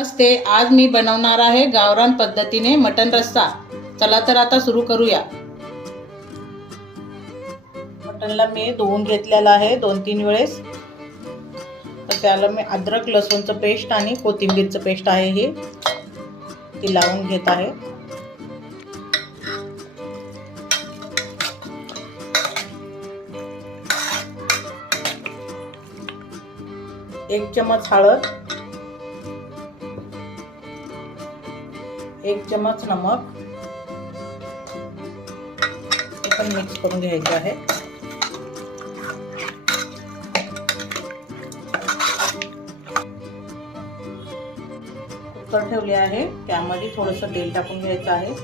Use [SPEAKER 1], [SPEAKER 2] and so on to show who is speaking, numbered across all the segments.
[SPEAKER 1] नमस्ते आज मी बनवणार आहे गावरान पद्धतीने मटन रस्सा. चला तर आता सुरू करूया. मटनला मी धुवून घेतलेला आहे दोन तीन वेळेस. तर त्याला मी अद्रक लसूणचं पेस्ट आणि कोथिंबीरचं पेस्ट आहे हे. ती लावून घेत आहे. एक चमच हळद. एक चमच नमक. ते पण मिक्स करून घ्यायचं आहे. कुकर ठेवले आहे. त्यामध्ये थोडंसं तेल टाकून घ्यायचं आहे.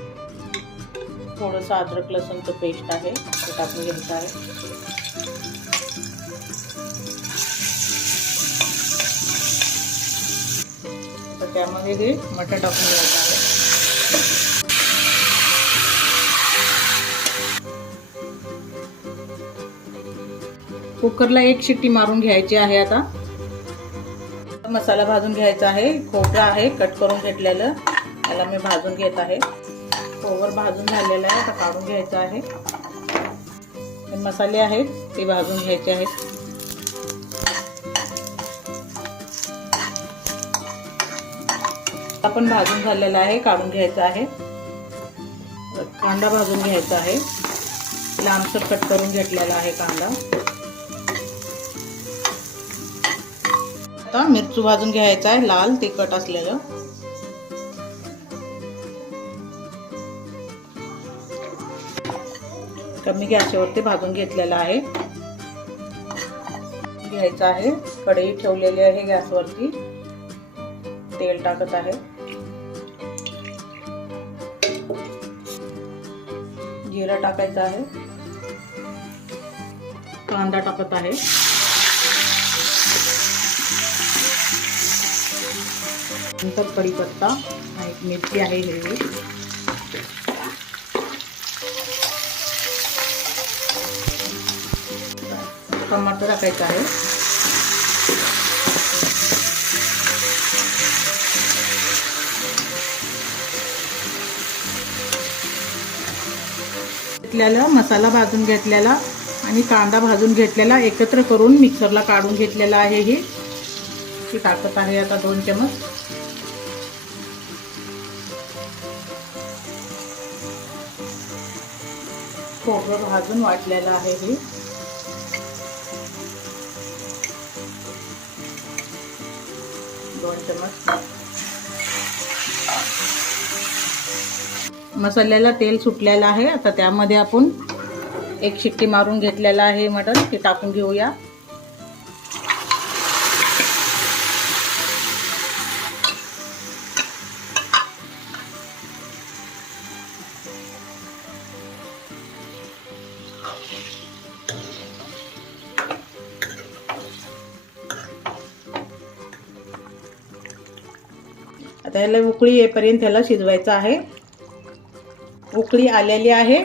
[SPEAKER 1] थोडंसं अद्रक लसूणचं पेस्ट आहे. ते टाकून घ्यायचं आहे. तर त्यामध्ये हे मटण टाकून घ्यायचं आहे. कुकरला एक शिट्टी मारून घ्यायची आहे आता. मसाला भाजून घ्यायचा आहे. खोबरं आहे कट करून घेतलेलं. त्याला मी भाजून घेत आहे. खोबर भाजून झालेलं आहे. आता काढून घ्यायचं आहे. मसाले आहेत ते भाजून घ्यायचे आहेत. आपण भाजून झालेला आहे काढून घ्यायचा आहे. कांदा भाजून घ्यायचा आहे. लांबसर कट करून घेतलेला आहे कांदा. आता मिरचू भाजून घ्यायचा आहे लाल तिखट असलेलं. कमी गॅसवरती भाजून घेतलेलं आहे. घ्यायचं आहे कढई ठेवलेली आहे गॅसवरती. तेल टाकत आहे. जिरा टाकायचा आहे. कांदा टाकत आहे. नंतर कढीपत्ता आणि मिरची आहे हिरवी. टमाटर टाकायचं आहे. घेतलेला मसाला भाजून घेतलेला आणि कांदा भाजून घेतलेला एकत्र करून मिक्सरला काढून घेतलेला आहे हे. टाकत आहे आता दोन चमच खोबरं भाजून वाटलेलं आहे हे. दोन चमच मसाल्याला तेल सुटलेलं आहे आता त्यामध्ये आपण एक शिट्टी मारून घेतलेला आहे मटण ते टाकून घेऊया. आता याला उकळी येईपर्यंत ह्याला शिजवायचं आहे. उकळी आलेली आहे.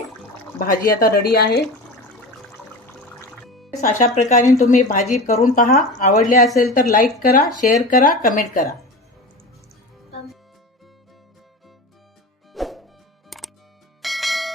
[SPEAKER 1] भाजी आता रेडी आहे. अशा प्रकारे तुम्ही भाजी करून पहा. आवडली असेल तर लाईक करा शेअर करा कमेंट करा.